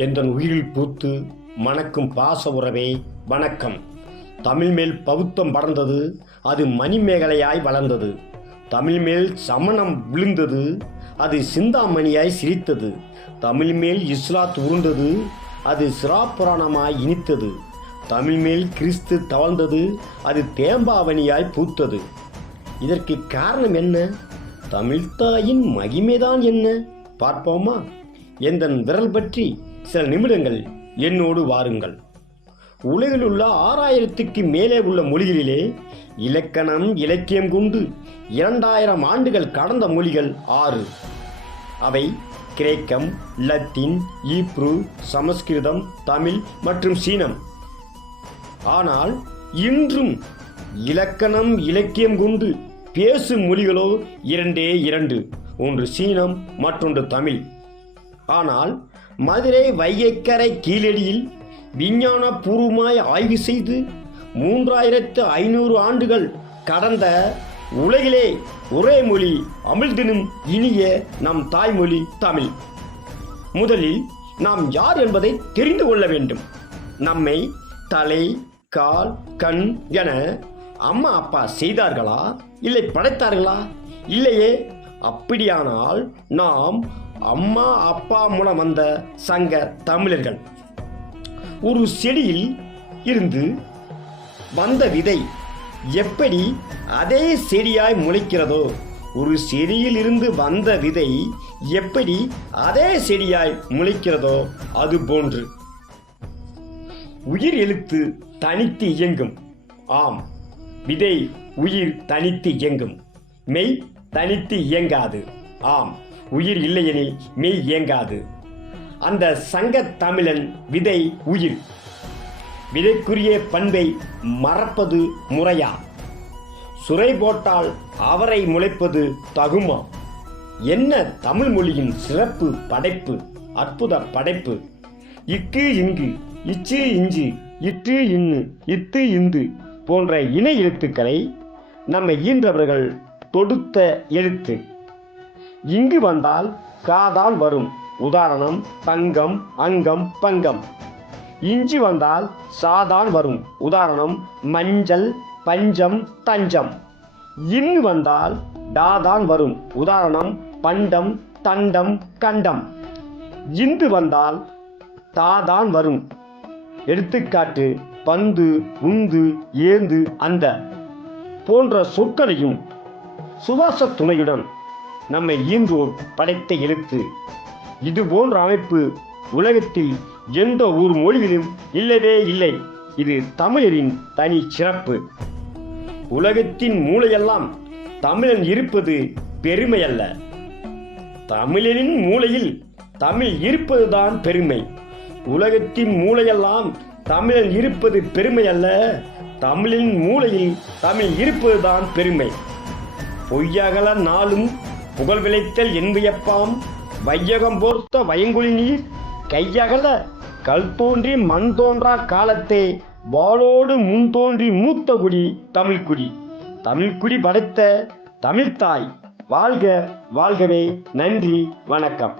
எந்தன் உயிரில் பூத்து மணக்கும் பாச உறவே வணக்கம். தமிழ் மேல் பௌத்தம் படர்ந்தது, அது மணிமேகலையாய் வளர்ந்தது. தமிழ் மேல் சமணம் விழுந்தது, அது சிந்தாமணியாய் சிரித்தது. தமிழ் மேல் இஸ்லாத் உருண்டது, அது சிராப்புராணமாய் இனித்தது. தமிழ் மேல் கிறிஸ்து தவழ்ந்தது, அது தேம்பாவணியாய் பூத்தது. இதற்கு காரணம் என்ன? தமிழ்த்தாயின் மகிமைதான் என்ன? பார்ப்போமா? எந்தன் விரல் பற்றி சில நிமிடங்கள் என்னோடு வாருங்கள். உலகில் உள்ள 6000க்கு மேலே உள்ள மொழிகளிலே இலக்கணம் இலக்கியம் கொண்டு 2000 ஆண்டுகள் கடந்த மொழிகள் 6. அவை கிரேக்கம், லத்தீன், ஈப்ரு, சமஸ்கிருதம், தமிழ் மற்றும் சீனம். ஆனால் இன்றும் இலக்கணம் இலக்கியம் கொண்டு பேசும் மொழிகளோ 2. ஒன்று சீனம், மற்றொன்று தமிழ். ஆனால் மதுரை வைகைக்கரை கீழடியில் விஞ்ஞான பூர்வமாய் ஆய்வு செய்து 3500 ஆண்டுகள் கடந்த உலகிலே ஒரே மொழி அமிழ்தினும் இனிய நம் தாய்மொழி தமிழ். முதலில் நாம் யார் என்பதை தெரிந்து கொள்ள வேண்டும். நம்மை தலை, கால், கண் என அம்மா அப்பா செய்தார்களா, இல்லை படைத்தார்களா? இல்லையே. அப்படியானால் நாம் அம்மா அப்பா மூலம் வந்த சங்க தமிழர்கள். ஒரு செடியில் இருந்து வந்த விதை எப்படி அதே செடியாய் முளைக்கிறதோ, ஒரு செடியில் இருந்து வந்த விதை எப்படி அதே செடியாய் முளைக்கிறதோ அது போன்று உயிர் எழுத்து தனித்து இயங்கும். ஆம், விதை உயிர் தனித்து இயங்கும், மெய் தனித்து இயங்காது. ஆம், உயிர் இல்லையெனில் மெய் இயங்காது. அந்த சங்க தமிழன் விதை உயிர். விதைக்குரிய பண்பை மறப்பது முறையா? சுரை போட்டால் அவரை முளைப்பது தகுமா? என்ன தமிழ் மொழியின் சிறப்பு படைப்பு, அற்புத படைப்பு! இக்கு இங்கு, இச்சு இஞ்சு, இட்டு இன்னு, இத்து இந்து போன்ற இணை எழுத்துக்களை நம்மை ஈன்றவர்கள் தொடுத்த எழுத்து. இங்கு வந்தால் காதான் வரும். உதாரணம் தங்கம், அங்கம், பங்கம். இஞ்சி வந்தால் சாதான் வரும். உதாரணம் மஞ்சள், பஞ்சம், தஞ்சம். இன்னு வந்தால் டாதான் வரும். உதாரணம் பண்டம், தண்டம், கண்டம். இந்து வந்தால் தாதான் வரும். எடுத்துக்காட்டு பந்து, உந்து, ஏந்து, அந்த போன்ற சொற்களையும் சுவாச துணையுடன் நம்மை ஈன்றோர் படைத்த எழுத்து. இது போன்ற அமைப்பு உலகத்தில் எந்த ஒரு மொழியிலும் இல்லவே இல்லை. இது தமிழரின் தனி சிறப்பு. உலகத்தின் மூளையெல்லாம் தமிழன் இருப்பது பெருமை அல்ல, தமிழரின் மூளையில் தமிழ் இருப்பதுதான் பெருமை. உலகத்தின் மூளையெல்லாம் தமிழன் இருப்பது பெருமை அல்ல, தமிழின் மூளையில் தமிழ் இருப்பதுதான் பெருமை. பொய்யகல நாளும் புகழ் விளைத்தல் என்பியப்பாம், வையகம் போர்த்த வயங்குழி நீர் கையகல கல் தோன்றி மண் தோன்றா காலத்தே வாளோடு முன் தோன்றி மூத்த குடி தமிழ்குடி. தமிழ்குடி படைத்த தமிழ்த்தாய் வாழ்க வாழ்கவே. நன்றி, வணக்கம்.